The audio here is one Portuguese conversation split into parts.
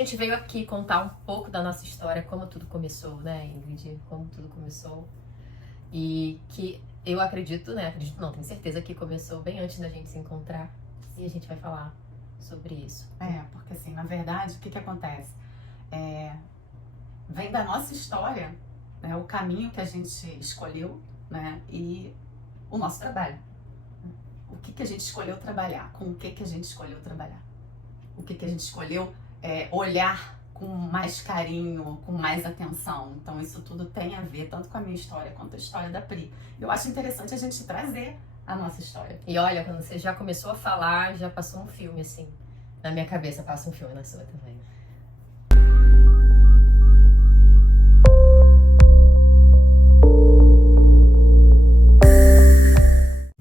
A gente veio aqui contar um pouco da nossa história, como tudo começou, né, Ingrid? Como tudo começou. E que eu acredito, né? Acredito não, tenho certeza que começou bem antes da gente se encontrar. E a gente vai falar sobre isso. Porque assim, na verdade, o que acontece? É, Vem da nossa história, né, o caminho que a gente escolheu, né, e o nosso trabalho. O que a gente escolheu trabalhar? Com o que a gente escolheu trabalhar? O que a gente escolheu olhar com mais carinho, com mais atenção? Então isso tudo tem a ver tanto com a minha história quanto a história da Pri. Eu acho interessante a gente trazer a nossa história. E olha, quando você já começou a falar, já passou um filme, assim. Na minha cabeça passa um filme, na sua também.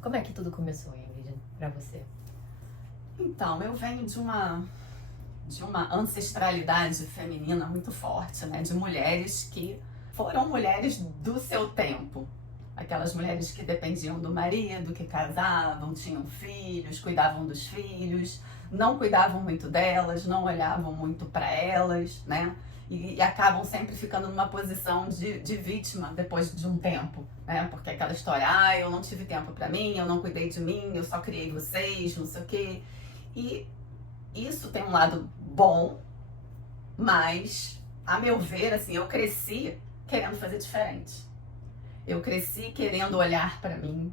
Como é que tudo começou, Ingrid, pra você? Então, eu venho de uma ancestralidade feminina muito forte, né? De mulheres que foram mulheres do seu tempo. Aquelas mulheres que dependiam do marido, que casavam, tinham filhos, cuidavam dos filhos, não cuidavam muito delas, não olhavam muito para elas, né? E acabam sempre ficando numa posição de vítima depois de um tempo, né? Porque aquela história, eu não tive tempo para mim, eu não cuidei de mim, eu só criei vocês, não sei o quê. E isso tem um lado bom, mas, a meu ver, assim, eu cresci querendo fazer diferente. Eu cresci querendo olhar para mim,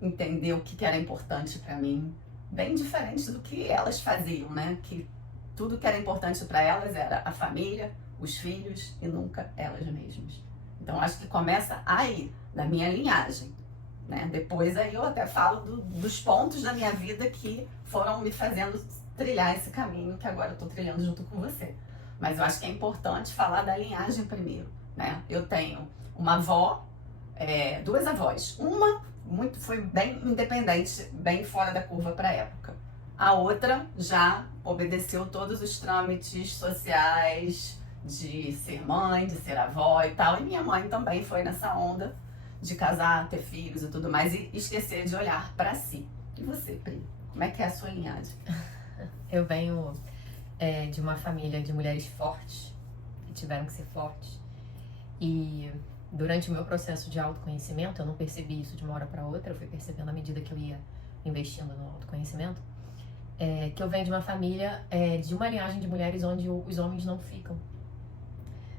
entender o que era importante para mim, bem diferente do que elas faziam, né? Que tudo que era importante para elas era a família, os filhos e nunca elas mesmas. Então acho que começa aí, da minha linhagem, né? Depois aí eu até falo dos pontos da minha vida que foram me fazendo trilhar esse caminho que agora eu tô trilhando junto com você. Mas eu acho que é importante falar da linhagem primeiro, né? Eu tenho uma avó, duas avós. Uma foi bem independente, bem fora da curva para a época. A outra já obedeceu todos os trâmites sociais de ser mãe, de ser avó e tal. E minha mãe também foi nessa onda de casar, ter filhos e tudo mais e esquecer de olhar para si. E você, Pri? Como é que é a sua linhagem? Eu venho de uma família de mulheres fortes, que tiveram que ser fortes. E durante o meu processo de autoconhecimento, eu não percebi isso de uma hora para outra, eu fui percebendo à medida que eu ia investindo no autoconhecimento, que eu venho de uma família, de uma linhagem de mulheres onde os homens não ficam.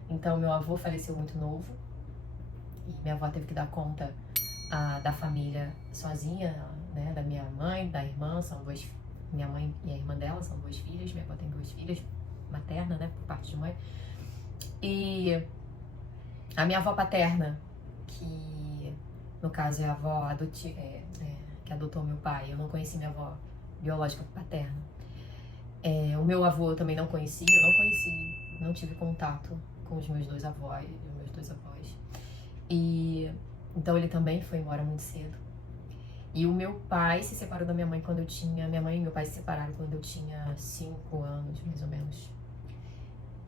Então, meu avô faleceu muito novo, e minha avó teve que dar conta da família sozinha, né, da minha mãe, da irmã, minha mãe e a irmã dela são duas filhas, minha avó tem duas filhas, materna, né, por parte de mãe. E a minha avó paterna, que no caso é a avó que adotou meu pai, eu não conheci minha avó biológica paterna. O meu avô eu também não conheci, não tive contato com os meus dois avós. E então ele também foi embora muito cedo. E o meu pai se separou da minha mãe quando eu tinha... Minha mãe e meu pai se separaram quando eu tinha 5 anos, mais ou menos.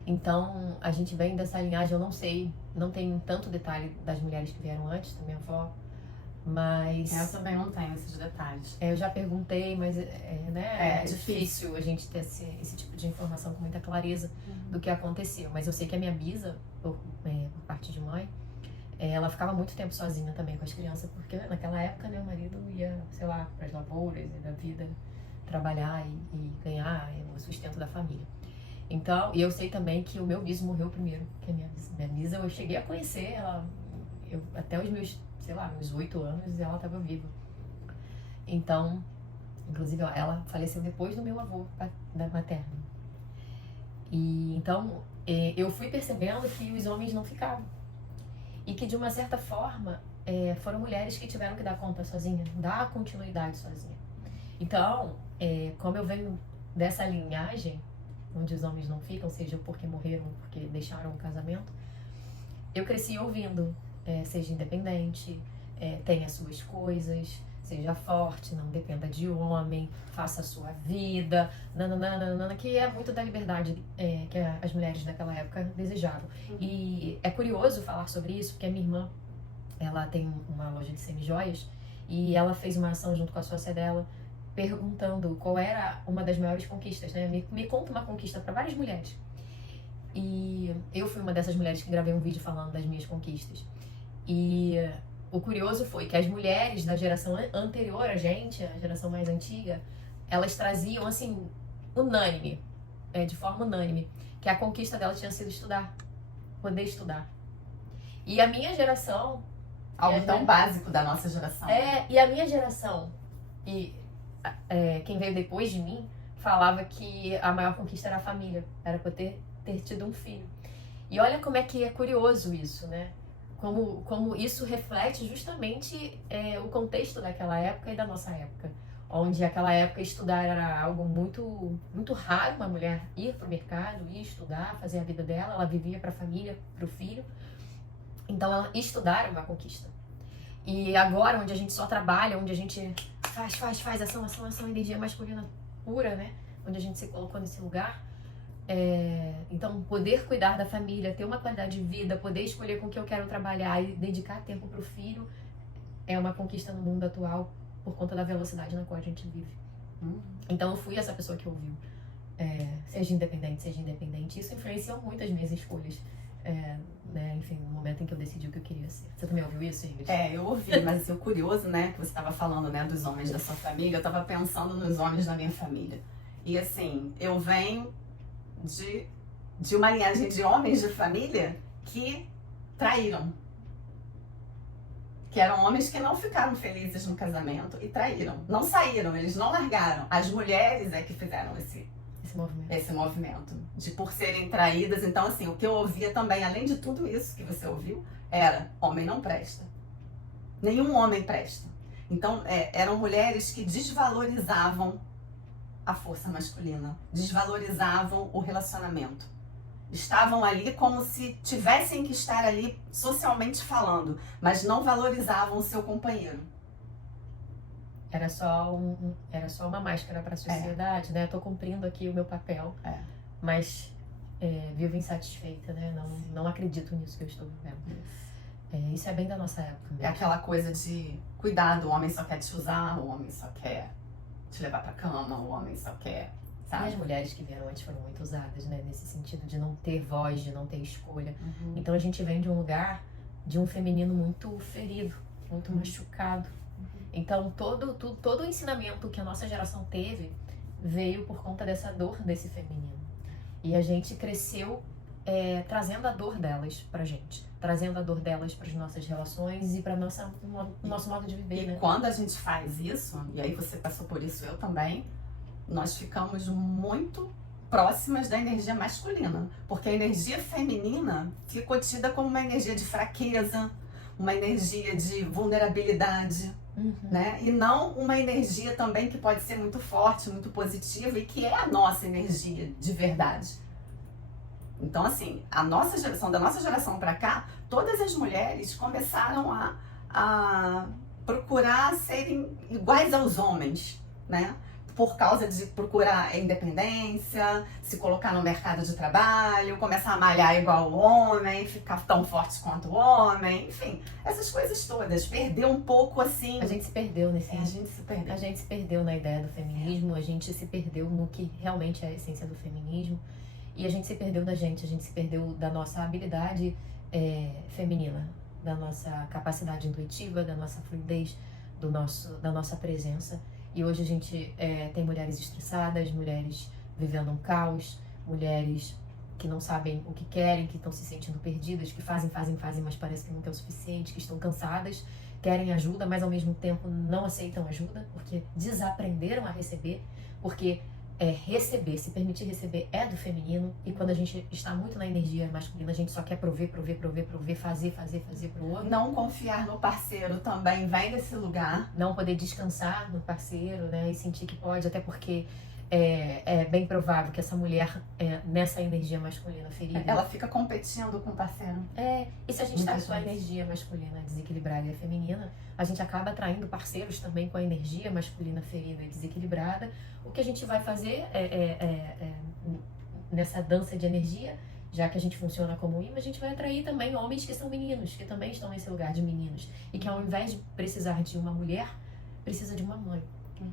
Então, a gente vem dessa linhagem, eu não sei, não tenho tanto detalhe das mulheres que vieram antes da minha avó, mas... Eu também não tenho esses detalhes. Eu já perguntei, mas né, é difícil a gente ter esse tipo de informação com muita clareza do que aconteceu. Mas eu sei que a minha bisa, por parte de mãe, ela ficava muito tempo sozinha também com as crianças, porque naquela época, né, o marido ia, sei lá, para as lavouras e da vida, trabalhar e ganhar o sustento da família. Então, e eu sei também que o meu bis morreu primeiro, que a minha bisa eu cheguei a conhecer, até os meus, sei lá, meus 8 anos, ela estava viva. Então, inclusive ela faleceu depois do meu avô da materna. E então, eu fui percebendo que os homens não ficavam. E que de uma certa forma, foram mulheres que tiveram que dar conta sozinha, dar continuidade sozinha. Então, como eu venho dessa linhagem, onde os homens não ficam, seja porque morreram, porque deixaram o casamento, eu cresci ouvindo, seja independente, tenha suas coisas, seja forte, não dependa de homem, faça a sua vida, nananana, que é muito da liberdade que as mulheres daquela época desejavam. E é curioso falar sobre isso, porque a minha irmã, ela tem uma loja de semijoias, e ela fez uma ação junto com a sócia dela, perguntando qual era uma das maiores conquistas, né? Me conta uma conquista para várias mulheres. E eu fui uma dessas mulheres que gravei um vídeo falando das minhas conquistas. E o curioso foi que as mulheres da geração anterior a gente, a geração mais antiga, elas traziam, assim, unânime, de forma unânime, que a conquista delas tinha sido estudar, poder estudar. E a minha geração... Algo tão básico da nossa geração. E a minha geração, e quem veio depois de mim, falava que a maior conquista era a família, era poder ter tido um filho. E olha como é que é curioso isso, né? Como isso reflete justamente o contexto daquela época e da nossa época. Onde aquela época estudar era algo muito, muito raro, uma mulher ir para o mercado, ir estudar, fazer a vida dela, ela vivia para a família, para o filho. Então, estudar era uma conquista. E agora, onde a gente só trabalha, onde a gente faz, ação, energia masculina pura, né? Onde a gente se colocou nesse lugar. Então, poder cuidar da família, ter uma qualidade de vida, poder escolher com que eu quero trabalhar e dedicar tempo para o filho, é uma conquista no mundo atual por conta da velocidade na qual a gente vive. Então, eu fui essa pessoa que ouviu. Seja independente. Isso influenciou muito as minhas escolhas. Né, enfim, no momento em que eu decidi o que eu queria ser. Você também ouviu isso, Ingrid? Eu ouvi, mas assim, o curioso, né, que você estava falando, né, dos homens da sua família, eu estava pensando nos homens da minha família. E assim, eu venho de uma linhagem de homens de família que traíram. Que eram homens que não ficaram felizes no casamento e traíram. Não saíram, eles não largaram. As mulheres é que fizeram esse movimento de por serem traídas. Então, assim, o que eu ouvia também, além de tudo isso que você ouviu, era: homem não presta. Nenhum homem presta. Então, eram mulheres que desvalorizavam a força masculina, desvalorizavam o relacionamento. Estavam ali como se tivessem que estar ali socialmente falando, mas não valorizavam o seu companheiro. Era só uma máscara para a sociedade, né? Eu tô cumprindo aqui o meu papel, mas vivo insatisfeita, né? Não acredito nisso que eu estou vivendo. Isso é bem da nossa época mesmo. É aquela coisa de cuidado, o homem só quer te usar, o homem só quer te levar pra cama, o homem só quer, sabe? E as mulheres que vieram antes foram muito usadas, né? Nesse sentido de não ter voz, de não ter escolha. Então a gente vem de um lugar de um feminino muito ferido, muito machucado. Então, todo o ensinamento que a nossa geração teve veio por conta dessa dor desse feminino. E a gente cresceu trazendo a dor delas pra gente. Trazendo a dor delas para as nossas relações e para o nosso modo de viver, e né? Quando a gente faz isso, e aí você passou por isso, eu também, nós ficamos muito próximas da energia masculina. Porque a energia feminina ficou tida como uma energia de fraqueza, uma energia de vulnerabilidade. Né? E não uma energia também que pode ser muito forte, muito positiva e que é a nossa energia de verdade. Então, assim, da nossa geração para cá, todas as mulheres começaram a procurar serem iguais aos homens, né? Por causa de procurar independência, se colocar no mercado de trabalho, começar a malhar igual o homem, ficar tão forte quanto o homem, enfim, essas coisas todas. Perdeu um pouco, assim... A gente se perdeu nesse... A gente se perdeu. A gente se perdeu na ideia do feminismo, a gente se perdeu no que realmente é a essência do feminismo, e a gente se perdeu da gente, a gente se perdeu da nossa habilidade feminina, da nossa capacidade intuitiva, da nossa fluidez, da nossa presença. E hoje a gente tem mulheres estressadas, mulheres vivendo um caos, mulheres que não sabem o que querem, que estão se sentindo perdidas, que fazem, mas parece que não é o suficiente, que estão cansadas, querem ajuda, mas ao mesmo tempo não aceitam ajuda, porque desaprenderam a receber, porque se permitir receber é do feminino, e quando a gente está muito na energia masculina, a gente só quer prover, fazer pro outro. Não confiar no parceiro também vem desse lugar. Não poder descansar no parceiro, né, e sentir que pode, até porque é bem provável que essa mulher, nessa energia masculina ferida... Ela fica competindo com o parceiro. E se a gente está com a energia masculina desequilibrada e a feminina, a gente acaba atraindo parceiros também com a energia masculina ferida e desequilibrada. O que a gente vai fazer nessa dança de energia, já que a gente funciona como imã, a gente vai atrair também homens que são meninos, que também estão nesse lugar de meninos. E que ao invés de precisar de uma mulher, precisa de uma mãe.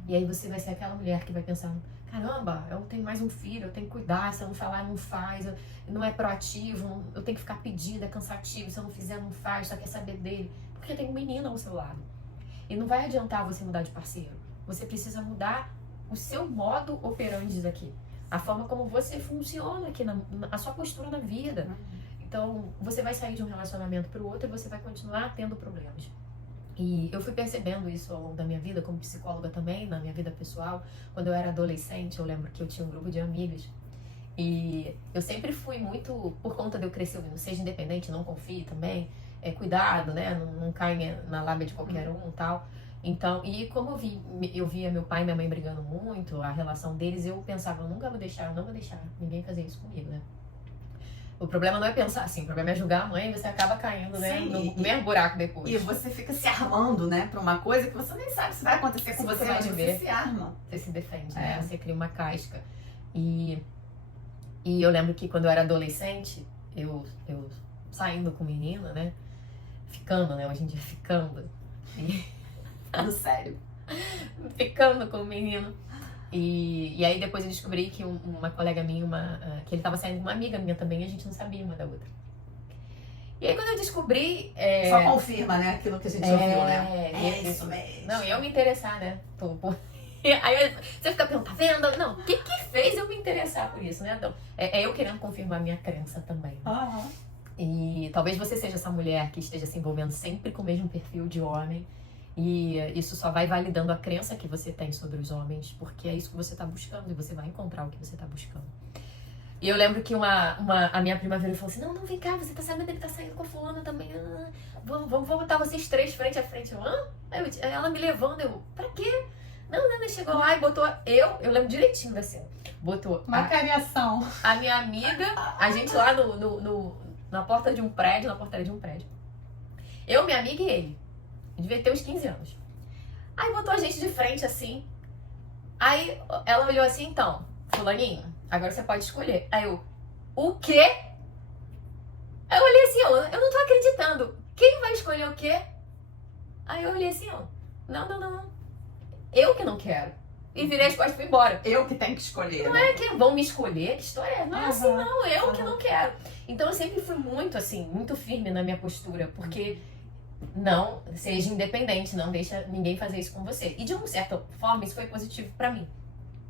E aí você vai ser aquela mulher que vai pensar: caramba, eu tenho mais um filho, eu tenho que cuidar, se eu não falar, não faz, não é proativo, eu tenho que ficar pedindo, é cansativo, se eu não fizer, não faz, só quer saber dele. Porque tem um menino ao seu lado. E não vai adiantar você mudar de parceiro. Você precisa mudar o seu modo operandi aqui. A forma como você funciona aqui, a sua postura na vida. Então, você vai sair de um relacionamento para o outro e você vai continuar tendo problemas. E eu fui percebendo isso ao longo da minha vida, como psicóloga também, na minha vida pessoal. Quando eu era adolescente, eu lembro que eu tinha um grupo de amigas. E eu sempre fui muito, por conta de eu crescer ouvindo, seja independente, não confie também, cuidado, né? Não cai na lábia de qualquer um e tal. Então, e como eu via meu pai e minha mãe brigando muito, a relação deles, eu pensava, eu nunca vou deixar, eu não vou deixar ninguém fazer isso comigo, né? O problema não é pensar assim, o problema é julgar a mãe e você acaba caindo, né, no mesmo buraco depois. E você fica se armando, né, pra uma coisa que você nem sabe se vai acontecer com você, mas você se arma. Você se defende, né? Você cria uma casca. E eu lembro que quando eu era adolescente, eu saindo com menina, né, ficando, né, hoje em dia ficando. Ficando sério. Ficando com o menino. E aí depois eu descobri que uma colega minha, que ele tava saindo com uma amiga minha também, e a gente não sabia uma da outra. E aí quando eu descobri... Só confirma, né, aquilo que a gente ouviu, né? É isso mesmo. Não, e eu me interessar, né? Aí você fica perguntando, tá vendo? Não, o que fez eu me interessar por isso, né? Então, eu querendo confirmar minha crença também. Uhum. E talvez você seja essa mulher que esteja se envolvendo sempre com o mesmo perfil de homem. E isso só vai validando a crença que você tem sobre os homens, porque é isso que você está buscando e você vai encontrar o que você está buscando. E eu lembro que a minha prima veio e falou assim, não, vem cá, você tá sabendo que ele tá saindo com a fulana também, vamos botar vocês três frente a frente. Aí ela me levando, eu, pra quê? Não, chegou lá e botou, eu lembro direitinho da cena, botou uma cariação. A minha amiga, a gente lá na porta de um prédio, na portaria de um prédio. Eu, minha amiga e ele. Devia ter uns 15 anos. Aí botou a gente de frente assim. Aí ela olhou assim, então, fulaninho, agora você pode escolher. Aí eu, o quê? Aí eu olhei assim, eu não tô acreditando. Quem vai escolher o quê? Aí eu olhei assim, não. Eu que não quero. E virei as costas e fui embora. Eu que tenho que escolher. Não é que vão me escolher, que história é? Não é assim, não, eu que não quero. Então eu sempre fui muito assim, muito firme na minha postura, porque não, seja independente, não deixa ninguém fazer isso com você. E de uma certa forma isso foi positivo pra mim.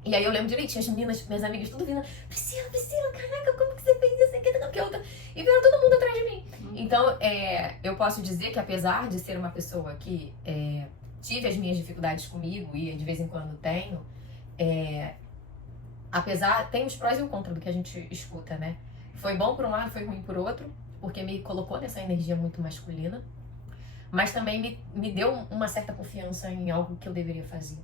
E aí eu lembro direitinho, as meninas, minhas amigas, tudo vindo, Priscila, caraca, como que você fez isso aqui, que outra? E veio todo mundo atrás de mim. Então, eu posso dizer que apesar de ser uma pessoa que tive as minhas dificuldades comigo e de vez em quando tenho, tem os prós e o contra do que a gente escuta, né? Foi bom por um lado, foi ruim por outro, porque me colocou nessa energia muito masculina. Mas também me deu uma certa confiança em algo que eu deveria fazer.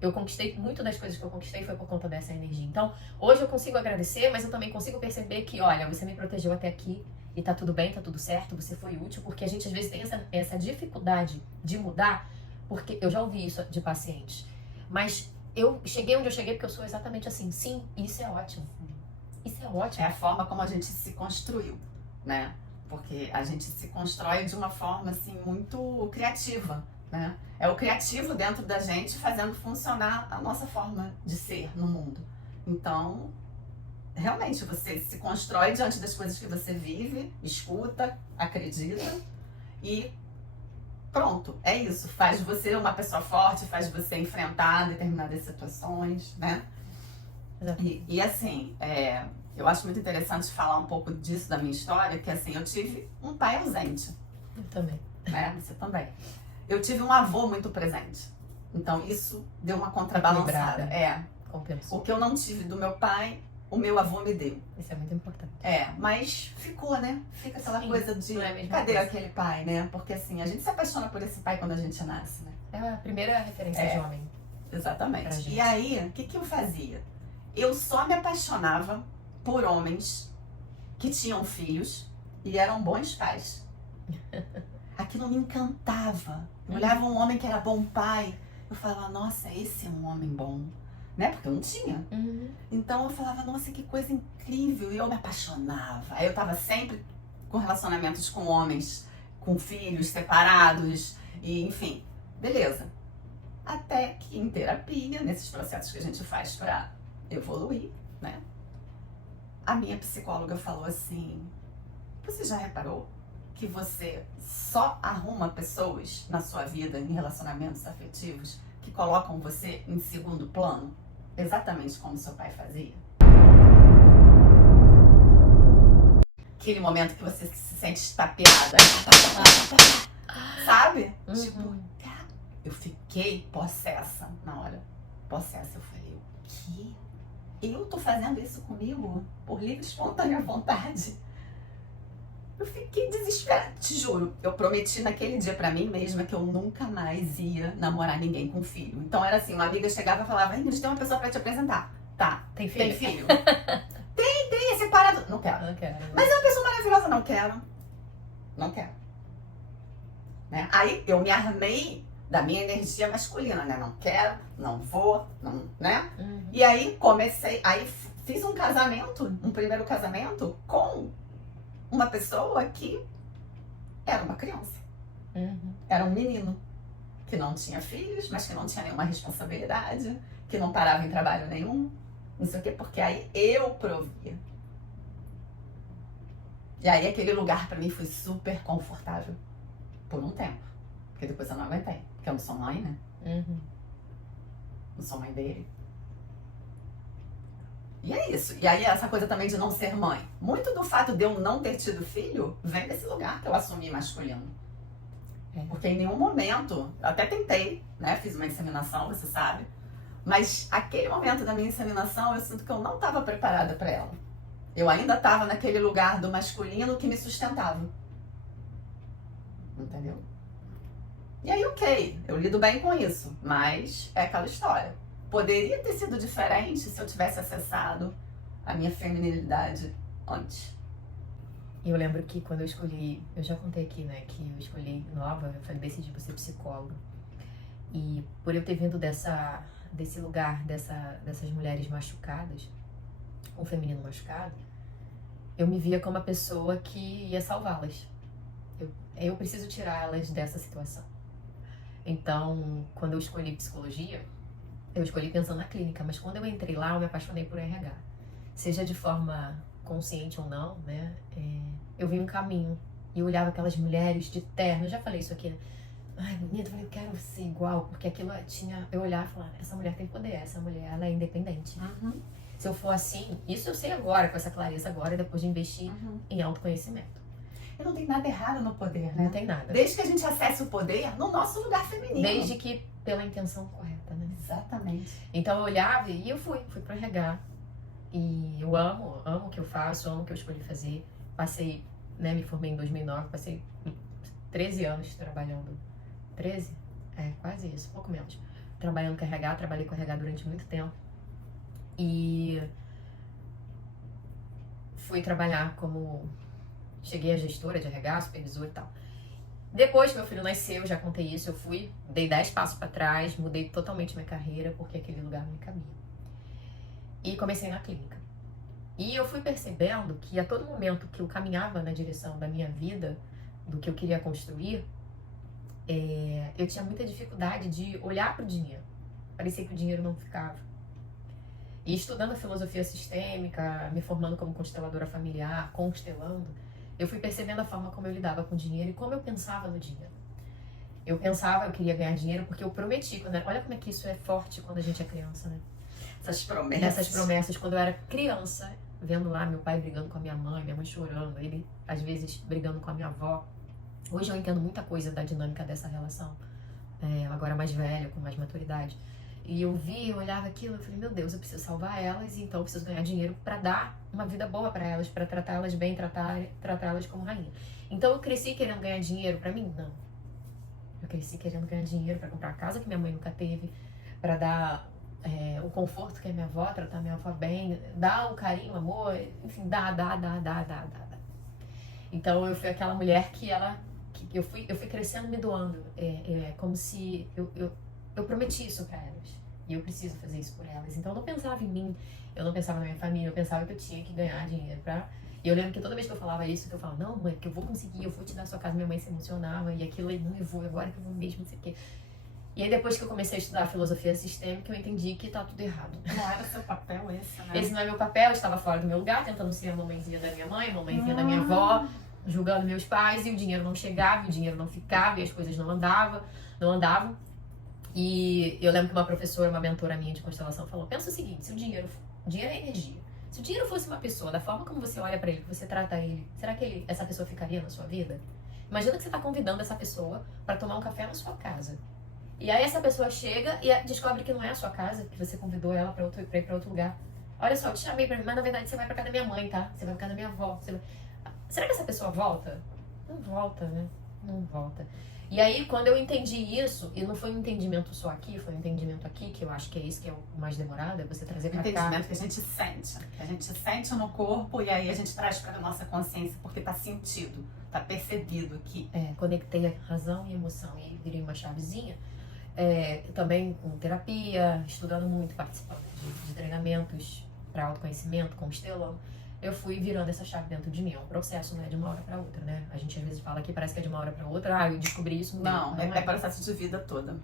Eu conquistei, muito das coisas que eu conquistei foi por conta dessa energia. Então, hoje eu consigo agradecer, mas eu também consigo perceber que, olha, você me protegeu até aqui e tá tudo bem, tá tudo certo, você foi útil, porque a gente às vezes tem essa dificuldade de mudar, porque eu já ouvi isso de pacientes. Mas eu cheguei onde eu cheguei porque eu sou exatamente assim. Sim, isso é ótimo. Isso é ótimo. É a forma como a gente se construiu, né? Porque a gente se constrói de uma forma, assim, muito criativa, né? É o criativo dentro da gente fazendo funcionar a nossa forma de ser no mundo. Então, realmente, você se constrói diante das coisas que você vive, escuta, acredita e pronto, é isso. Faz de você uma pessoa forte, faz de você enfrentar determinadas situações, né? E assim, eu acho muito interessante falar um pouco disso da minha história, que assim, eu tive um pai ausente. Eu também. Né? Você também. Eu tive um avô muito presente. Então isso deu uma contrabalançada. Compensou. O que eu não tive do meu pai, o meu avô me deu. Isso é muito importante. Mas ficou, né? Fica aquela coisa de cadê aquele pai, né? Porque assim, a gente se apaixona por esse pai quando a gente nasce, né? É a primeira referência de homem. Exatamente. E aí, o que eu fazia? Eu só me apaixonava por homens que tinham filhos e eram bons pais. Aquilo me encantava. Eu olhava um homem que era bom pai, eu falava, nossa, esse é um homem bom. Né? Porque eu não tinha. Então eu falava, nossa, que coisa incrível. E eu me apaixonava. Aí eu tava sempre com relacionamentos com homens, com filhos separados, e enfim, beleza. Até que em terapia, nesses processos que a gente faz para evoluir, né? A minha psicóloga falou assim: você já reparou que você só arruma pessoas na sua vida, em relacionamentos afetivos, que colocam você em segundo plano? Exatamente como seu pai fazia. Aquele momento que você se sente estapeada, sabe? Tipo, cara, eu fiquei possessa na hora. Possessa, eu falei, o quê? Eu tô fazendo isso comigo? Por livre e espontânea vontade? Eu fiquei desesperada, te juro. Eu prometi naquele dia pra mim mesma que eu nunca mais ia namorar ninguém com filho. Então era assim, uma amiga chegava e falava, Ingrid, tem uma pessoa pra te apresentar. Tá, Tem filho? Tem filho. tem, é separado. Não quero. Não quero. Mas é uma pessoa maravilhosa, não quero. Não quero. Né? Aí eu me armei da minha energia masculina, né? Não quero, não vou, não, né? E aí fiz um casamento, um primeiro casamento com uma pessoa que era uma criança. Era um menino que não tinha filhos, mas que não tinha nenhuma responsabilidade, que não parava em trabalho nenhum, não sei o quê, porque aí eu provia. E aí aquele lugar pra mim foi super confortável por um tempo, porque depois eu não aguentei, porque eu não sou mãe, né? Não sou mãe dele. E é isso. E aí essa coisa também de não ser mãe. Muito do fato de eu não ter tido filho vem desse lugar que eu assumi masculino. Porque em nenhum momento, eu até tentei, né? Fiz uma inseminação, você sabe. Mas aquele momento da minha inseminação, eu sinto que eu não estava preparada para ela. Eu ainda estava naquele lugar do masculino que me sustentava. Entendeu? E aí, ok, eu lido bem com isso. Mas é aquela história. Poderia ter sido diferente se eu tivesse acessado a minha feminilidade antes. Eu lembro que quando eu escolhi, eu já contei aqui, né, que eu escolhi nova, eu falei, decidi ser psicóloga. E por eu ter vindo desse lugar, dessas mulheres machucadas, um feminino machucado, eu me via como a pessoa que ia salvá-las. Eu preciso tirá-las dessa situação. Então, quando eu escolhi psicologia, eu escolhi pensando na clínica, mas quando eu entrei lá, eu me apaixonei por RH. Seja de forma consciente ou não, né? Eu vi um caminho e eu olhava aquelas mulheres de terno, eu já falei isso aqui, né? Ai, bonita, eu falei, eu quero ser igual, porque aquilo tinha... Eu olhava e falava, essa mulher tem poder, essa mulher, ela é independente. Se eu for assim, isso eu sei agora, com essa clareza agora, depois de investir em autoconhecimento. E não tem nada errado no poder, né? Não tem nada. Desde que a gente acesse o poder no nosso lugar feminino. Desde que pela intenção correta, né? Exatamente. Então eu olhava e eu fui para RH. E eu amo o que eu faço, amo o que eu escolhi fazer. Passei, né, me formei em 2009, passei 13 anos trabalhando. 13? Quase isso, pouco menos. Trabalhando com RH, trabalhei com RH durante muito tempo. E fui trabalhar como... Cheguei a gestora de RH, supervisor e tal. Depois que meu filho nasceu, já contei isso, eu fui, dei 10 passos para trás, mudei totalmente minha carreira, porque aquele lugar não me cabia. E comecei na clínica. E eu fui percebendo que a todo momento que eu caminhava na direção da minha vida, do que eu queria construir, eu tinha muita dificuldade de olhar para o dinheiro. Parecia que o dinheiro não ficava. E estudando a filosofia sistêmica, me formando como consteladora familiar, constelando, eu fui percebendo a forma como eu lidava com o dinheiro e como eu pensava no dinheiro. Eu queria ganhar dinheiro porque eu prometi. Olha como é que isso é forte quando a gente é criança, né? Essas promessas. Essas promessas, quando eu era criança, vendo lá meu pai brigando com a minha mãe chorando, ele às vezes brigando com a minha avó. Hoje eu entendo muita coisa da dinâmica dessa relação, agora mais velha, com mais maturidade. E eu olhava aquilo, eu falei, meu Deus, eu preciso salvar elas, então eu preciso ganhar dinheiro para dar uma vida boa para elas, para tratá-las bem, tratá-las como rainha. Então eu cresci querendo ganhar dinheiro para mim? Não. Eu cresci querendo ganhar dinheiro para comprar a casa que minha mãe nunca teve, para dar o conforto que a minha avó, tratar a minha avó bem, dar o carinho, o amor, enfim, dar. Então eu fui aquela mulher que eu fui crescendo me doando, como se eu prometi isso pra elas. E eu preciso fazer isso por elas. Então eu não pensava em mim, eu não pensava na minha família, eu pensava que eu tinha que ganhar dinheiro pra... E eu lembro que toda vez que eu falava isso, que eu falava, não, mãe, porque eu vou conseguir, eu vou te dar a sua casa, minha mãe se emocionava, e aquilo, não, eu vou, agora que eu vou mesmo, não sei o quê. E aí depois que eu comecei a estudar filosofia sistêmica, eu entendi que tá tudo errado. Não era seu papel esse, né? Esse não é meu papel, eu estava fora do meu lugar, tentando ser a mamãezinha da minha mãe, a mamãezinha da minha avó, julgando meus pais, e o dinheiro não chegava, e o dinheiro não ficava, e as coisas não andavam. E eu lembro que uma professora, uma mentora minha de constelação falou, pensa o seguinte, se o dinheiro é energia, se o dinheiro fosse uma pessoa, da forma como você olha pra ele, que você trata ele, será que essa pessoa ficaria na sua vida? Imagina que você tá convidando essa pessoa pra tomar um café na sua casa. E aí essa pessoa chega e descobre que não é a sua casa, que você convidou ela pra ir pra outro lugar. Olha só, eu te chamei pra mim, mas na verdade você vai pra casa da minha mãe, tá? Você vai pra casa da minha avó. Será que essa pessoa volta? Não volta, né? Não volta. E aí, quando eu entendi isso, e não foi um entendimento só aqui, foi um entendimento aqui, que eu acho que é isso que é o mais demorado, é você trazer pra cá. Entendimento que a gente sente. A gente sente no corpo e aí a gente traz pra nossa consciência, porque tá sentido, tá percebido que... Conectei a razão e a emoção e virei uma chavezinha. Também com terapia, estudando muito, participando de treinamentos para autoconhecimento, constelando, eu fui virando essa chave dentro de mim. É um processo, não é de uma hora para outra, né? A gente às vezes fala que parece que é de uma hora para outra, eu descobri isso. Não é processo de vida toda.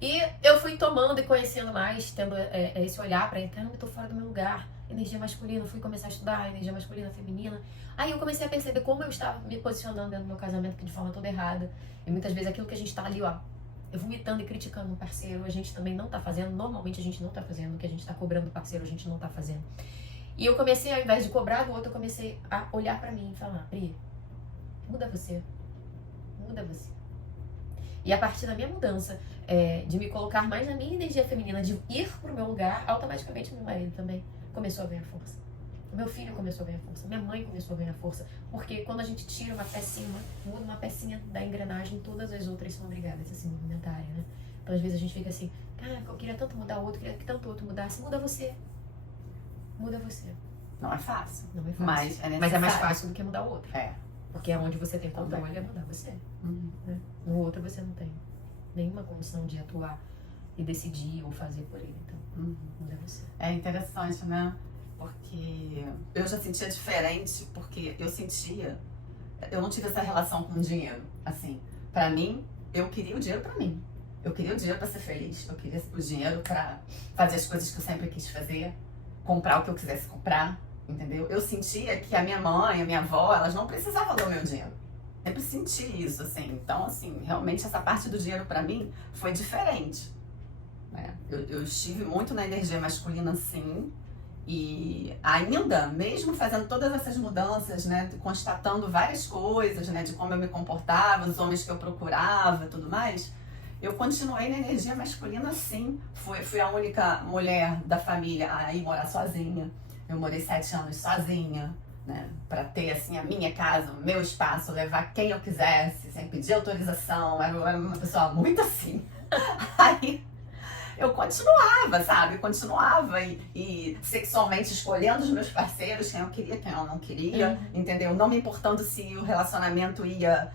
E eu fui tomando e conhecendo mais, tendo esse olhar para entrar, eu tô fora do meu lugar, energia masculina, fui começar a estudar energia masculina, feminina. Aí eu comecei a perceber como eu estava me posicionando dentro do meu casamento de forma toda errada. E muitas vezes aquilo que a gente tá ali, ó, vomitando e criticando um parceiro, a gente também não tá fazendo, normalmente a gente não tá fazendo, o que a gente tá cobrando do parceiro, a gente não tá fazendo. E eu comecei, ao invés de cobrar do outro, eu comecei a olhar pra mim e falar, Pri, muda você. E a partir da minha mudança, de me colocar mais na minha energia feminina, de ir pro meu lugar, automaticamente meu marido também começou a ganhar força. O meu filho começou a ganhar força, minha mãe começou a ganhar força, porque quando a gente tira uma pecinha, muda uma pecinha da engrenagem, todas as outras são obrigadas a se movimentarem, né? Então às vezes a gente fica assim, cara, eu queria tanto mudar o outro, queria que tanto o outro mudasse, muda você. Não é fácil. Não é fácil. Mas é necessário. Mas é mais fácil do que mudar o outro. Porque onde você tem controle é mudar você. Né? No outro você não tem nenhuma condição de atuar e decidir ou fazer por ele. Então, muda você. É interessante, né? Porque eu já sentia diferente, porque eu não tive essa relação com o dinheiro. Assim, pra mim, eu queria o dinheiro pra mim. Eu queria o dinheiro pra ser feliz. Eu queria o dinheiro pra fazer as coisas que eu sempre quis fazer. Comprar o que eu quisesse comprar, entendeu? Eu sentia que a minha mãe, a minha avó, elas não precisavam do meu dinheiro. Sempre senti isso, assim. Então, assim, realmente essa parte do dinheiro pra mim foi diferente. Né? Eu estive muito na energia masculina, sim. E ainda, mesmo fazendo todas essas mudanças, né, constatando várias coisas, né, de como eu me comportava, os homens que eu procurava e tudo mais, eu continuei na energia masculina, sim. Fui a única mulher da família a ir morar sozinha. Eu morei 7 anos sozinha, né, pra ter, assim, a minha casa, o meu espaço, levar quem eu quisesse, sem pedir autorização. Era uma pessoa muito assim. Aí eu continuava, sabe? Continuava e sexualmente escolhendo os meus parceiros, quem eu queria, quem eu não queria, entendeu? Não me importando se o relacionamento ia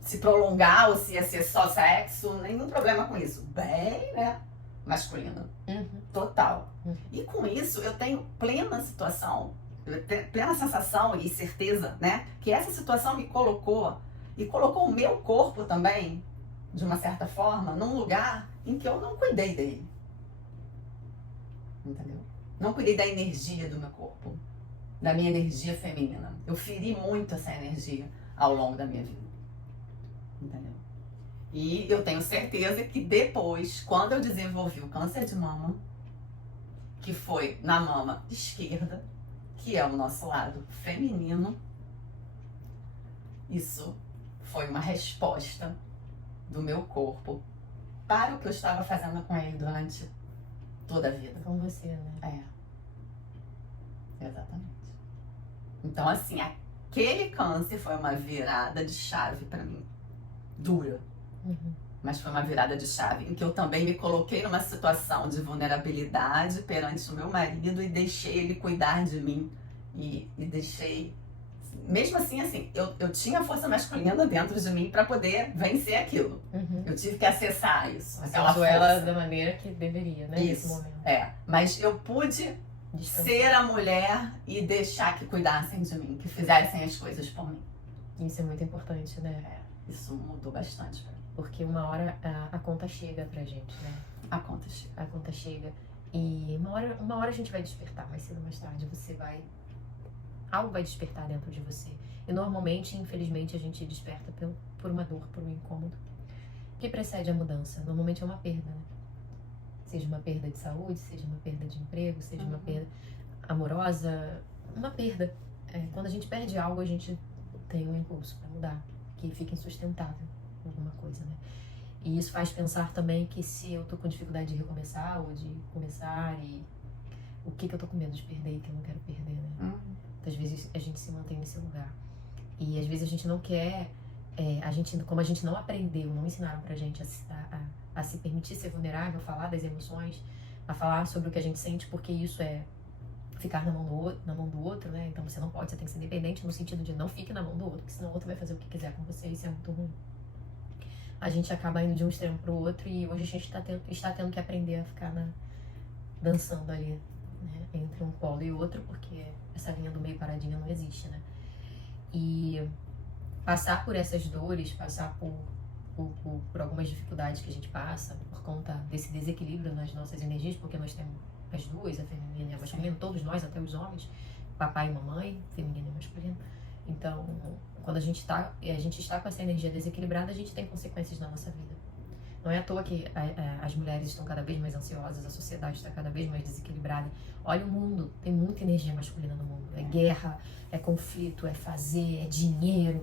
se prolongar ou se ia ser só sexo, nenhum problema com isso. Bem, né? Masculino. Total. E com isso eu tenho plena sensação e certeza, né? Que essa situação me colocou e colocou o meu corpo também, de uma certa forma, num lugar em que eu não cuidei dele. Entendeu? Não cuidei da energia do meu corpo, da minha energia feminina. Eu feri muito essa energia ao longo da minha vida. Entendeu? E eu tenho certeza que depois, quando eu desenvolvi o câncer de mama, que foi na mama esquerda, que é o nosso lado feminino, isso foi uma resposta do meu corpo para o que eu estava fazendo com ele durante toda a vida. Com você, né? Exatamente. Então, assim, aquele câncer foi uma virada de chave para mim. Dura. Mas foi uma virada de chave em que eu também me coloquei numa situação de vulnerabilidade perante o meu marido e deixei ele cuidar de mim. E deixei... Mesmo assim, eu tinha força masculina dentro de mim para poder vencer aquilo. Eu tive que acessar isso. Acessou ela da maneira que deveria, né? Isso, nesse momento. Mas eu pude ser a mulher e deixar que cuidassem de mim, que fizessem as coisas por mim. Isso é muito importante, né? Isso mudou bastante pra mim. Porque uma hora a conta chega pra gente, né? A conta chega. A conta chega. E uma hora a gente vai despertar, mais cedo ou mais tarde. Algo vai despertar dentro de você. E normalmente, infelizmente, a gente desperta por uma dor, por um incômodo. Que precede a mudança. Normalmente é uma perda, né? Seja uma perda de saúde, seja uma perda de emprego, seja uma perda amorosa. Uma perda. Quando a gente perde algo, a gente tem um impulso para mudar. Que fica insustentável alguma coisa, né? E isso faz pensar também que se eu tô com dificuldade de recomeçar ou de começar e o que eu tô com medo de perder e que eu não quero perder, né? Às vezes a gente se mantém nesse lugar. E às vezes a gente não quer, como a gente não aprendeu, não ensinaram pra gente a se permitir ser vulnerável, a falar das emoções, a falar sobre o que a gente sente, porque isso é ficar na mão do outro, né? Então você não pode, você tem que ser independente no sentido de não fique na mão do outro, porque senão o outro vai fazer o que quiser com você e isso é muito ruim. A gente acaba indo de um extremo pro outro e hoje a gente está tendo que aprender a ficar dançando ali, né? Entre um polo e outro, porque essa linha do meio paradinha não existe, né? E passar por essas dores, passar por algumas dificuldades que a gente passa por conta desse desequilíbrio nas nossas energias, porque nós temos as duas, a feminina e a masculina, todos nós, até os homens, papai e mamãe, feminino e masculino. Então, quando a gente está com essa energia desequilibrada, a gente tem consequências na nossa vida. Não é à toa que as mulheres estão cada vez mais ansiosas, a sociedade está cada vez mais desequilibrada. Olha o mundo, tem muita energia masculina no mundo. É guerra, é conflito, é fazer, é dinheiro.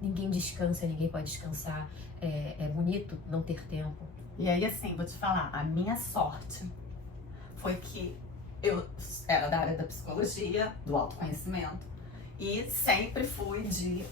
Ninguém descansa, ninguém pode descansar. É bonito não ter tempo. E aí, assim, vou te falar, a minha sorte foi que eu era da área da psicologia, do autoconhecimento, e sempre fui de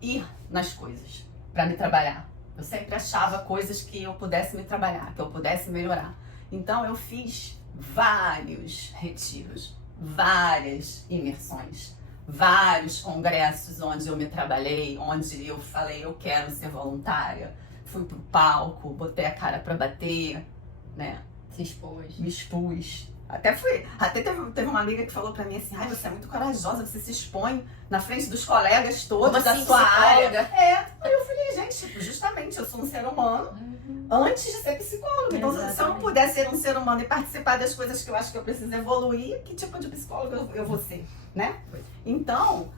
ir nas coisas para me trabalhar. Eu sempre achava coisas que eu pudesse me trabalhar, que eu pudesse melhorar. Então eu fiz vários retiros, várias imersões, vários congressos onde eu me trabalhei, onde eu falei eu quero ser voluntária. Fui pro palco, botei a cara pra bater, né? Se expôs. Me expus. Até teve uma amiga que falou pra mim assim, você é muito corajosa, você se expõe na frente dos colegas todos da sua área. Aí eu falei, gente, justamente, eu sou um ser humano antes de ser psicóloga. Então, se eu não puder ser um ser humano e participar das coisas que eu acho que eu preciso evoluir, que tipo de psicóloga eu vou ser, né? Então,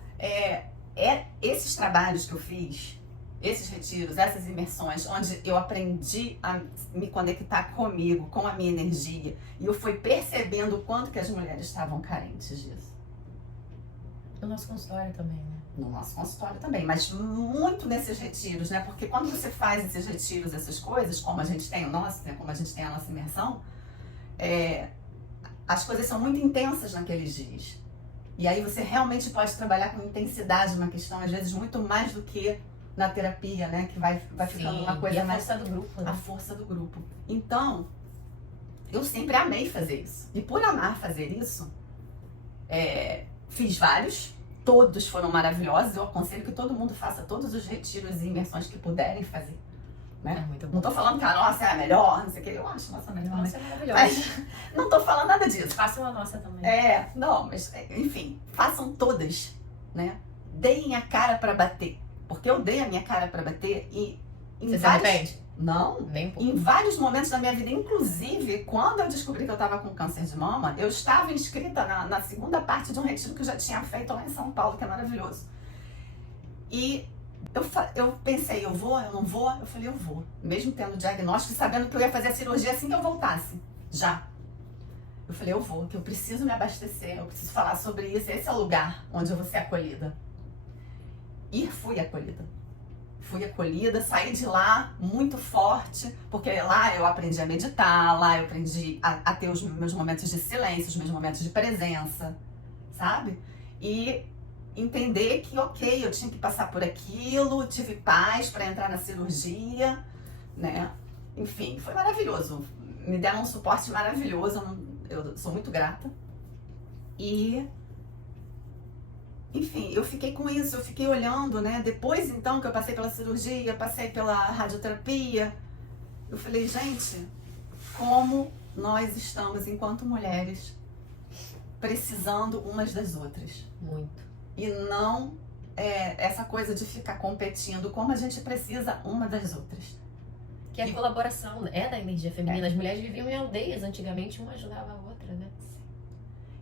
esses trabalhos que eu fiz, esses retiros, essas imersões, onde eu aprendi a me conectar comigo, com a minha energia, e eu fui percebendo o quanto que as mulheres estavam carentes disso. No nosso consultório também, né? No nosso consultório também, mas muito nesses retiros, né? Porque quando você faz esses retiros, essas coisas, como a gente tem o nosso, né? Como a gente tem a nossa imersão, as coisas são muito intensas naqueles dias. E aí você realmente pode trabalhar com intensidade uma questão, às vezes muito mais do que na terapia, né? Que vai ficando uma coisa mais... a força do grupo, né? A força do grupo. Então, eu sempre amei fazer isso. E por amar fazer isso, fiz vários, todos foram maravilhosos. Eu aconselho que todo mundo faça todos os retiros e imersões que puderem fazer. Né? É muito bom. Não tô falando que a nossa é a melhor, não sei o que, eu acho a nossa melhor. Nossa, né? é maravilhosa. Mas não tô falando nada disso. Façam a nossa também. Não, mas enfim, façam todas, né? Deem a cara pra bater. Porque eu dei a minha cara pra bater e Você se arrepende? Não. Nem um pouco. Em vários momentos da minha vida, inclusive quando eu descobri que eu estava com câncer de mama, eu estava inscrita na segunda parte de um retiro que eu já tinha feito lá em São Paulo, que é maravilhoso. E eu pensei, eu vou, eu não vou? Eu falei, eu vou. Mesmo tendo diagnóstico e sabendo que eu ia fazer a cirurgia assim que eu voltasse. Já. Eu falei, eu vou, que eu preciso me abastecer, eu preciso falar sobre isso. Esse é o lugar onde eu vou ser acolhida. E fui acolhida. Fui acolhida, saí de lá muito forte, porque lá eu aprendi a meditar, lá eu aprendi a ter os meus momentos de silêncio, os meus momentos de presença, sabe? E entender que, ok, eu tinha que passar por aquilo, tive paz para entrar na cirurgia, né? Enfim, foi maravilhoso. Me deram um suporte maravilhoso, eu sou muito grata. E... enfim, eu fiquei com isso, eu fiquei olhando, né? Depois, então, que eu passei pela cirurgia, passei pela radioterapia, eu falei, gente, como nós estamos, enquanto mulheres, precisando umas das outras. Muito. E não essa coisa de ficar competindo, como a gente precisa uma das outras. Que é a colaboração, é da energia feminina. As mulheres viviam em aldeias antigamente, uma ajudava a outra, né?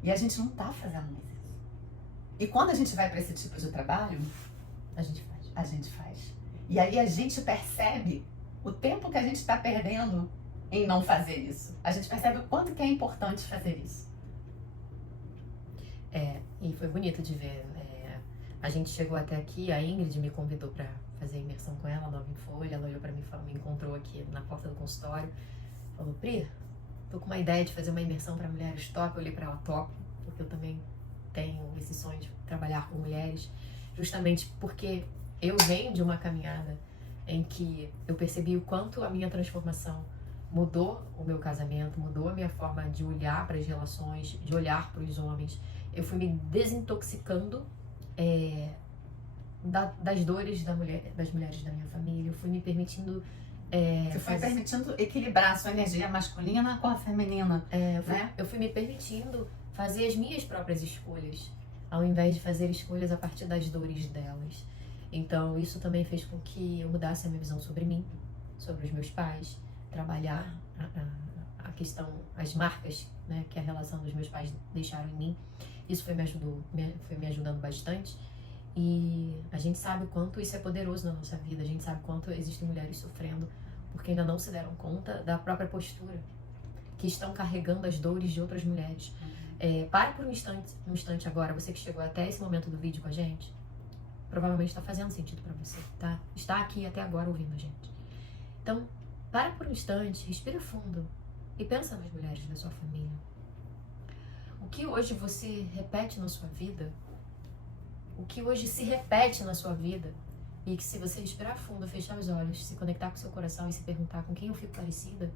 E a gente não tá fazendo mais isso. E quando a gente vai para esse tipo de trabalho, A gente faz. a gente faz. E aí a gente percebe o tempo que a gente está perdendo em não fazer isso. A gente percebe o quanto que é importante fazer isso. E foi bonito de ver. A gente chegou até aqui, a Ingrid me convidou para fazer a imersão com ela, Nova em Folha. Ela olhou para mim, me encontrou aqui na porta do consultório. Falou, Pri, tô com uma ideia de fazer uma imersão para mulheres, top. Eu olhei para ela, top, porque eu também tenho esse sonho de trabalhar com mulheres, justamente porque eu venho de uma caminhada em que eu percebi o quanto a minha transformação mudou o meu casamento, mudou a minha forma de olhar para as relações, de olhar para os homens. Eu fui me desintoxicando das dores das mulheres da minha família. Eu fui me permitindo... Você foi permitindo equilibrar a sua energia masculina com a feminina. Eu fui me permitindo fazer as minhas próprias escolhas, ao invés de fazer escolhas a partir das dores delas. Então, isso também fez com que eu mudasse a minha visão sobre mim, sobre os meus pais, trabalhar a questão, as marcas, né, que a relação dos meus pais deixaram em mim. Isso foi me ajudando bastante. E a gente sabe o quanto isso é poderoso na nossa vida. A gente sabe o quanto existem mulheres sofrendo porque ainda não se deram conta da própria postura, que estão carregando as dores de outras mulheres. Pare por um instante agora, você que chegou até esse momento do vídeo com a gente, provavelmente está fazendo sentido para você, tá? Está aqui até agora ouvindo a gente. Então, para por um instante, respira fundo e pensa nas mulheres da sua família. O que hoje você repete na sua vida, o que hoje se repete na sua vida, e que se você respirar fundo, fechar os olhos, se conectar com o seu coração e se perguntar com quem eu fico parecida,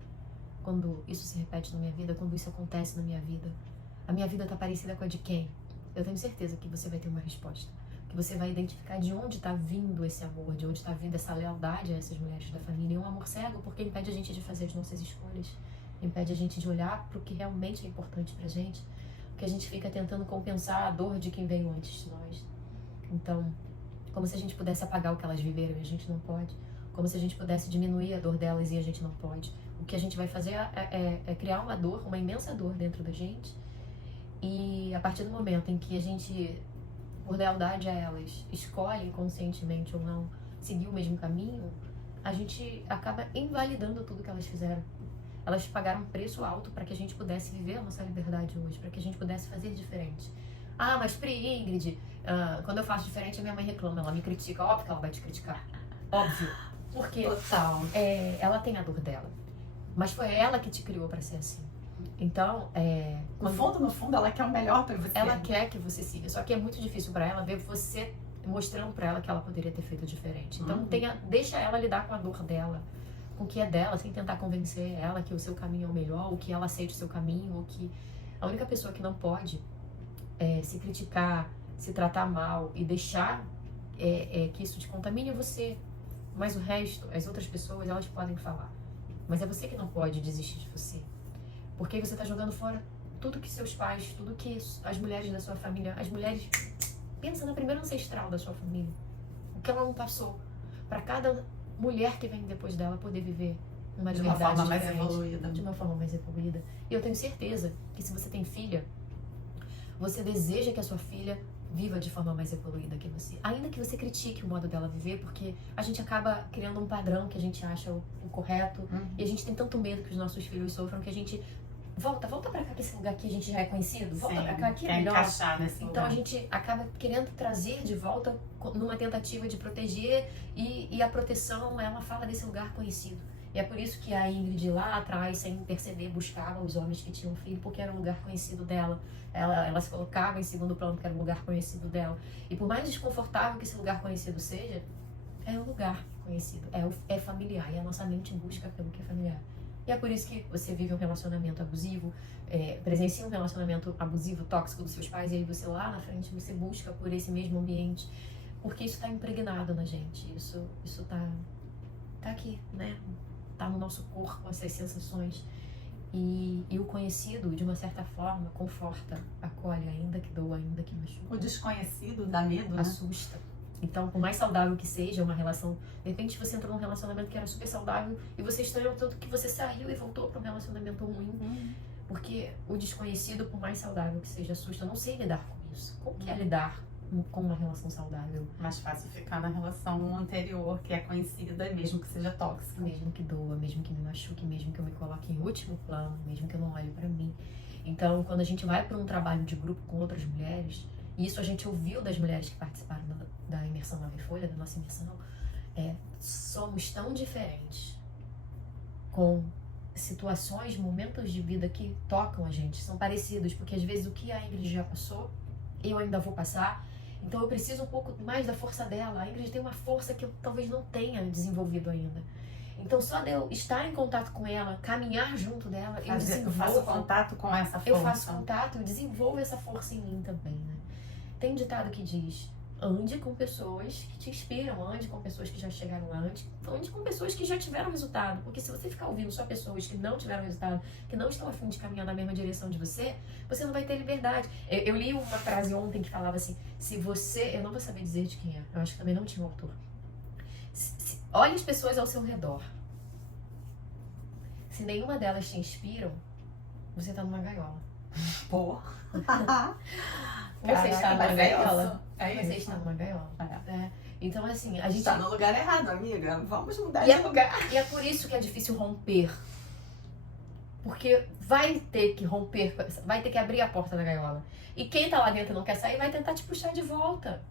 quando isso se repete na minha vida, quando isso acontece na minha vida, a minha vida está parecida com a de quem? Eu tenho certeza que você vai ter uma resposta, que você vai identificar de onde está vindo esse amor, de onde está vindo essa lealdade a essas mulheres da família. E um amor cego porque impede a gente de fazer as nossas escolhas, impede a gente de olhar para o que realmente é importante pra gente, porque a gente fica tentando compensar a dor de quem veio antes de nós. Então, como se a gente pudesse apagar o que elas viveram e a gente não pode, como se a gente pudesse diminuir a dor delas e a gente não pode. O que a gente vai fazer é criar uma dor, uma imensa dor dentro da gente, e a partir do momento em que a gente, por lealdade a elas, escolhe inconscientemente ou não seguir o mesmo caminho, a gente acaba invalidando tudo que elas fizeram. Elas pagaram um preço alto para que a gente pudesse viver a nossa liberdade hoje, para que a gente pudesse fazer diferente. Ah, mas Pri, Ingrid, quando eu faço diferente a minha mãe reclama, ela me critica. Óbvio que ela vai te criticar, óbvio, porque Total. Ela tem a dor dela, mas foi ela que te criou para ser assim. Então, no fundo, ela quer o melhor pra você. ela quer que você siga, só que é muito difícil para ela ver você mostrando para ela que ela poderia ter feito diferente. Então, deixa ela lidar com a dor dela, com o que é dela, sem tentar convencer ela que o seu caminho é o melhor, ou que ela aceite o seu caminho, ou que a única pessoa que não pode se criticar, se tratar mal e deixar que isso te contamine é você. Mas o resto, as outras pessoas, elas podem falar. Mas é você que não pode desistir de você. Porque você está jogando fora tudo que seus pais, tudo que as mulheres da sua família, as mulheres, pensa na primeira ancestral da sua família, o que ela não passou, para cada mulher que vem depois dela poder viver uma liberdade forma mais diferente, evoluída. de uma forma mais evoluída. E eu tenho certeza que se você tem filha, você deseja que a sua filha viva de forma mais evoluída que você. Ainda que você critique o modo dela viver, porque a gente acaba criando um padrão que a gente acha o correto, e a gente tem tanto medo que os nossos filhos sofram que a gente volta pra cá, pra esse lugar que a gente já é conhecido, volta pra cá, que é melhor. Encaixar nesse Então lugar. a gente acaba querendo trazer de volta numa tentativa de proteger, e a proteção, ela fala desse lugar conhecido. E é por isso que a Ingrid lá atrás, sem perceber, buscava os homens que tinham filho, porque era um lugar conhecido dela. Ela se colocava em segundo plano, porque era um lugar conhecido dela. E por mais desconfortável que esse lugar conhecido seja, é um lugar conhecido, é familiar. E a nossa mente busca pelo que é familiar. E é por isso que você vive um relacionamento abusivo, presencia um relacionamento abusivo, tóxico dos seus pais, e aí você lá na frente, você busca por esse mesmo ambiente, porque isso está impregnado na gente, isso tá aqui, né? Tá no nosso corpo, essas sensações. E o conhecido, de uma certa forma, conforta, acolhe, ainda que doa, ainda que machuca. O desconhecido dá medo, né? Assusta. Então, por mais saudável que seja uma relação, de repente você entrou num relacionamento que era super saudável e você estranhou tanto que você saiu e voltou para um relacionamento ruim. Porque o desconhecido, por mais saudável que seja, assusta. Eu não sei lidar com isso. Como que é lidar com uma relação saudável? Mais fácil ficar na relação anterior, que é conhecida, mesmo que seja tóxica. Mesmo que doa, mesmo que me machuque, mesmo que eu me coloque em último plano, mesmo que eu não olhe pra mim. Então, quando a gente vai para um trabalho de grupo com outras mulheres, e isso a gente ouviu das mulheres que participaram da imersão Nova Folha, da nossa imersão, somos tão diferentes, com situações, momentos de vida que tocam a gente, são parecidos, porque às vezes o que a Ingrid já passou, eu ainda vou passar, então eu preciso um pouco mais da força dela. A Ingrid tem uma força que eu talvez não tenha desenvolvido ainda. Então só de eu estar em contato com ela, caminhar junto dela, eu faço contato com essa força. Eu faço contato, eu desenvolvo essa força em mim também, né? Tem um ditado que diz: ande com pessoas que te inspiram, ande com pessoas que já chegaram lá, ande com pessoas que já tiveram resultado. Porque se você ficar ouvindo só pessoas que não tiveram resultado, que não estão a fim de caminhar na mesma direção de você, você não vai ter liberdade. Eu li uma frase ontem que falava assim: se você... Eu não vou saber dizer de quem é, eu acho que também não tinha um autor. Olhe as pessoas ao seu redor. Se nenhuma delas te inspiram, você tá numa gaiola. Pô. Você está numa gaiola. Você está numa gaiola. Então, assim, a gente... Está no lugar errado, amiga. Vamos mudar de lugar. E é por isso que é difícil romper. Porque vai ter que romper, vai ter que abrir a porta da gaiola. E quem tá lá dentro e não quer sair, vai tentar te puxar de volta.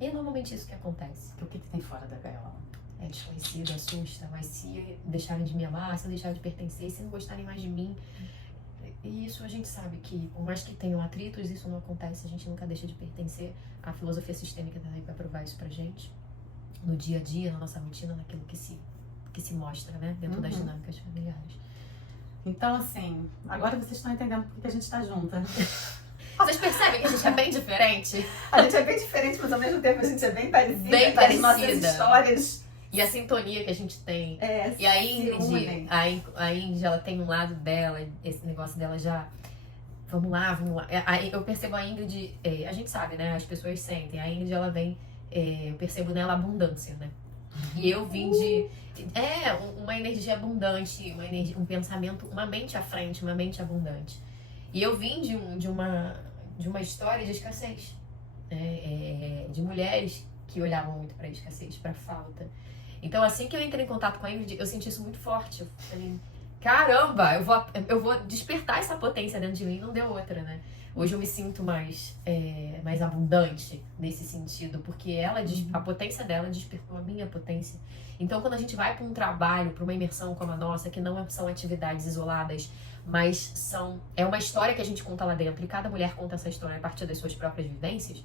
E é normalmente isso que acontece. O que tem fora da gaiola? É desconhecido, assusta, mas se deixarem de me amar, se eu deixar de pertencer, se não gostarem mais de mim... E isso a gente sabe que, por mais que tenham atritos, isso não acontece, a gente nunca deixa de pertencer. A filosofia sistêmica tá aí pra provar isso pra gente, no dia a dia, na nossa rotina, naquilo que se mostra, né, dentro das dinâmicas familiares. Então, assim, agora vocês estão entendendo por que a gente tá junta. Vocês percebem que a gente é bem diferente? A gente é bem diferente, mas ao mesmo tempo a gente é bem parecida. Bem parecida. As nossas histórias... E a sintonia que a gente tem. E a Ingrid, a Ingrid, ela tem um lado dela, esse negócio dela já... Vamos lá. Eu percebo a Ingrid, a gente sabe, né? As pessoas sentem. A Ingrid, ela vem, eu percebo nela abundância, né? E eu vim de... uma energia abundante, um pensamento, uma mente à frente, uma mente abundante. E eu vim de uma história de escassez. De mulheres que olhavam muito pra escassez, pra falta. Então, assim que eu entrei em contato com a Ingrid, eu senti isso muito forte. Eu falei, caramba, eu vou despertar essa potência dentro de mim. Não deu outra, né? Hoje eu me sinto mais abundante nesse sentido, porque a potência dela despertou a minha potência. Então, quando a gente vai para um trabalho, para uma imersão como a nossa, que não são atividades isoladas, mas é uma história que a gente conta lá dentro, e cada mulher conta essa história a partir das suas próprias vivências,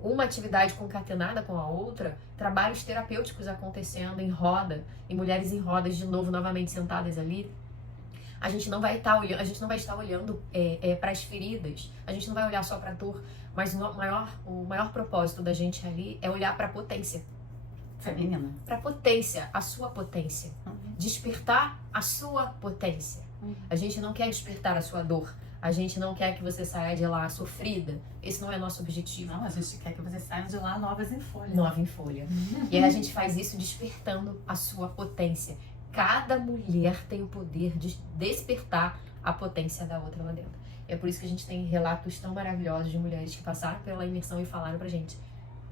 uma atividade concatenada com a outra, trabalhos terapêuticos acontecendo em roda, e mulheres em rodas de novo, novamente sentadas ali, a gente não vai estar olhando para as feridas, a gente não vai olhar só para a dor, mas o maior propósito da gente ali é olhar para a potência feminina, para a potência, a sua potência, despertar a sua potência. A gente não quer despertar a sua dor. A gente não quer que você saia de lá sofrida. Esse não é nosso objetivo. Não, a gente quer que você saia de lá novas em folha. Nova em folha. E aí a gente faz isso despertando a sua potência. Cada mulher tem o poder de despertar a potência da outra lá dentro. É por isso que a gente tem relatos tão maravilhosos de mulheres que passaram pela imersão e falaram pra gente: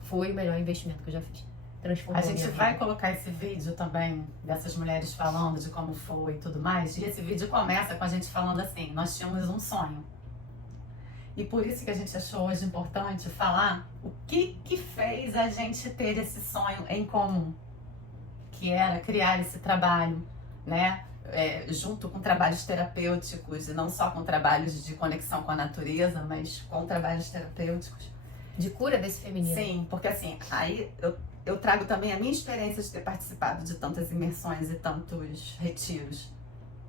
foi o melhor investimento que eu já fiz. Transformou a gente minha vai vida. colocar esse vídeo também dessas mulheres falando de como foi e tudo mais. E esse vídeo começa com a gente falando assim: nós tínhamos um sonho. E por isso que a gente achou hoje importante falar o que fez a gente ter esse sonho em comum, que era criar esse trabalho, né? Junto com trabalhos terapêuticos, e não só com trabalhos de conexão com a natureza, mas com trabalhos terapêuticos. De cura desse feminino. Sim, porque assim, aí eu trago também a minha experiência de ter participado de tantas imersões e tantos retiros.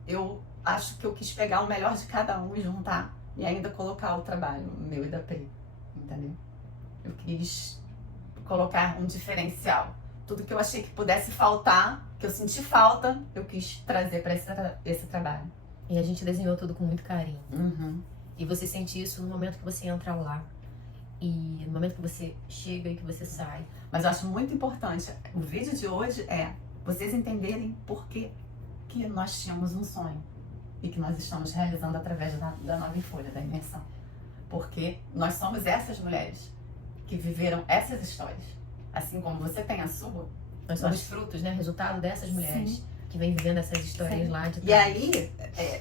Eu acho que eu quis pegar o melhor de cada um e juntar, e ainda colocar o trabalho meu e da Pri, entendeu? Eu quis colocar um diferencial. Tudo que eu achei que pudesse faltar, que eu senti falta, eu quis trazer para esse trabalho. E a gente desenhou tudo com muito carinho. E você sente isso no momento que você entra lá. E no momento que você chega e que você sai. Mas eu acho muito importante, o vídeo de hoje é vocês entenderem por que nós tínhamos um sonho e que nós estamos realizando através da Nova Folha, da imersão. Porque nós somos essas mulheres que viveram essas histórias. Assim como você tem a sua. Nós somos frutos, né? Resultado dessas mulheres. Sim. Que vem vivendo essas histórias lá de trás. E aí,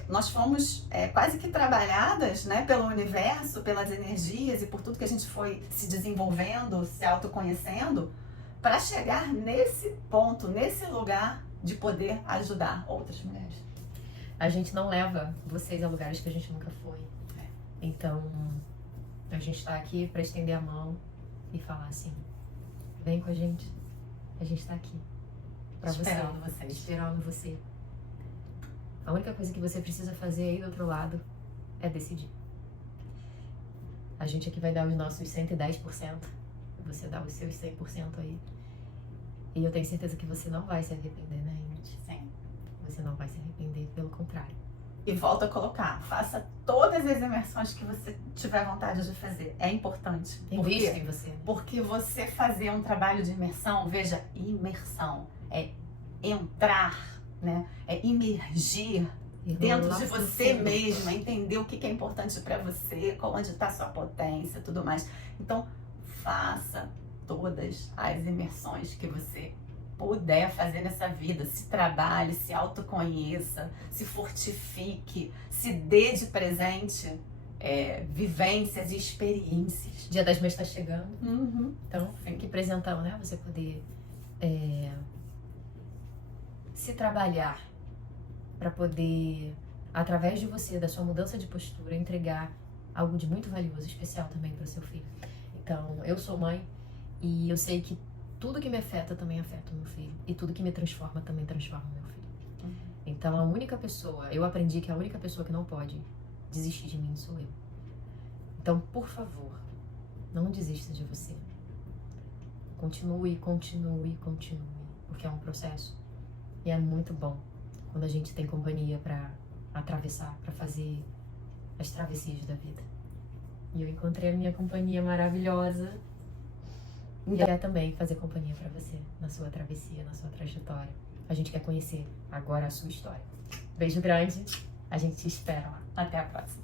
nós fomos quase que trabalhadas, né, pelo universo, pelas energias e por tudo que a gente foi se desenvolvendo, se autoconhecendo, para chegar nesse ponto, nesse lugar de poder ajudar outras mulheres. A gente não leva vocês a lugares que a gente nunca foi. Então, a gente está aqui para estender a mão e falar assim: vem com a gente está aqui. Esperando você. A única coisa que você precisa fazer aí do outro lado é decidir. A gente aqui vai dar os nossos 110%, você dá os seus 100% aí. E eu tenho certeza que você não vai se arrepender, né, Ingrid? Sim. Você não vai se arrepender, pelo contrário. E volto a colocar, faça todas as imersões que você tiver vontade de fazer. É importante. Invista em você. Porque você fazer um trabalho de imersão, veja, imersão é entrar, né? É imergir dentro de você mesma, entender o que é importante para você, onde está sua potência, tudo mais. Então, faça todas as imersões que você puder fazer nessa vida. Se trabalhe, se autoconheça, se fortifique, se dê de presente vivências e experiências. Dia das Mães está chegando. Uhum. Então, que presentão, né? Você poder se trabalhar para poder, através de você, da sua mudança de postura, entregar algo de muito valioso, especial também para o seu filho. Então, eu sou mãe e eu sei que tudo que me afeta também afeta o meu filho. E tudo que me transforma também transforma o meu filho. Uhum. Então, a única pessoa, eu aprendi que a única pessoa que não pode desistir de mim sou eu. Então, por favor, não desista de você. Continue, continue, continue. Porque é um processo. E é muito bom quando a gente tem companhia para atravessar, para fazer as travessias da vida. E eu encontrei a minha companhia maravilhosa. E quer também fazer companhia para você na sua travessia, na sua trajetória. A gente quer conhecer agora a sua história. Beijo grande, a gente te espera lá. Até a próxima.